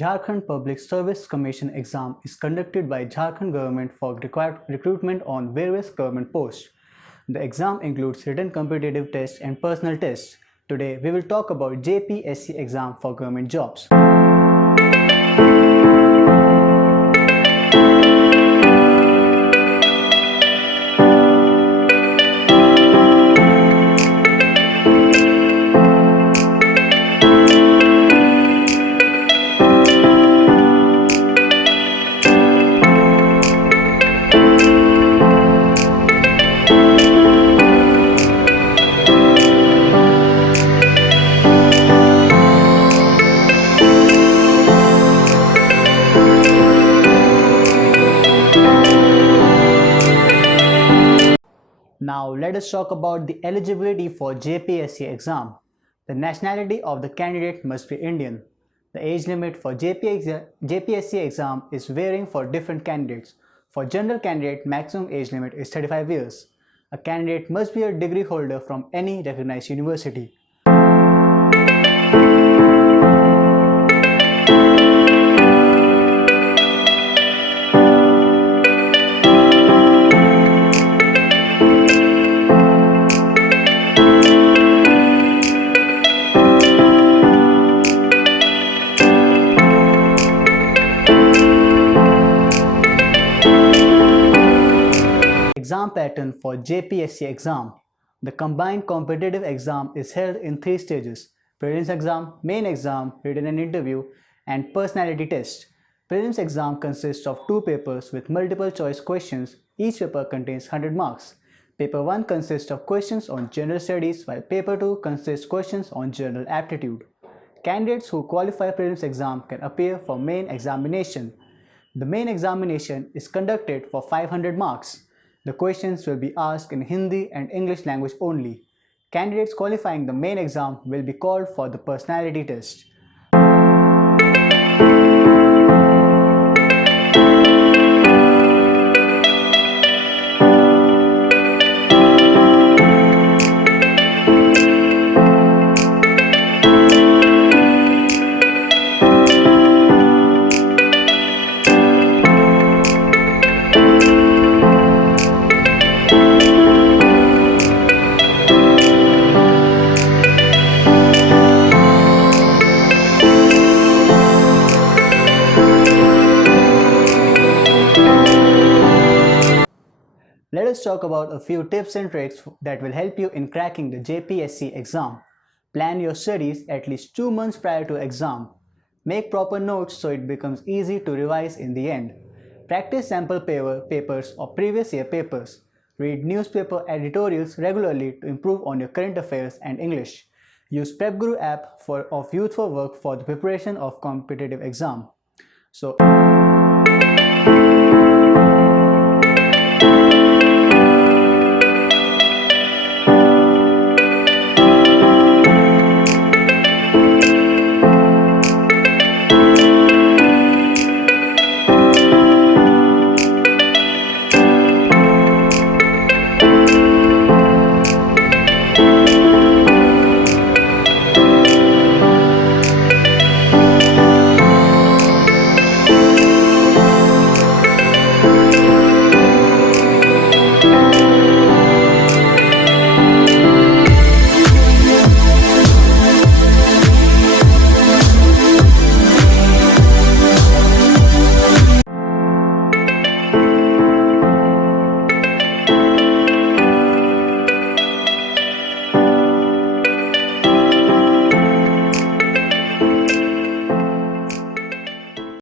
Jharkhand Public Service Commission exam is conducted by Jharkhand government for recruitment on various government posts. The exam includes written competitive tests and personal tests. Today we will talk about JPSC exam for government jobs. Now let us talk about the eligibility for JPSC exam. The nationality of the candidate must be Indian. The age limit for JPSC exam is varying for different candidates. For general candidate, maximum age limit is 35 years. A candidate must be a degree holder from any recognized university. Exam pattern for JPSC exam. The combined competitive exam is held in 3 stages: prelims exam, main exam, written and interview, and personality test. Prelims exam consists of 2 papers with multiple choice questions. Each paper contains 100 marks. Paper 1 consists of questions on general studies, while paper 2 consists questions on general aptitude. Candidates who qualify prelims exam can appear for main examination. The main examination is conducted for 500 marks. The questions will be asked in Hindi and English language only. Candidates qualifying the main exam will be called for the personality test. Let us talk about a few tips and tricks that will help you in cracking the JPSC exam. Plan your studies at least 2 months prior to exam. Make proper notes so it becomes easy to revise in the end. Practice sample papers or previous year papers. Read newspaper editorials regularly to improve on your current affairs and English. Use PrepGuru app of Youth for Work for the preparation of competitive exam. So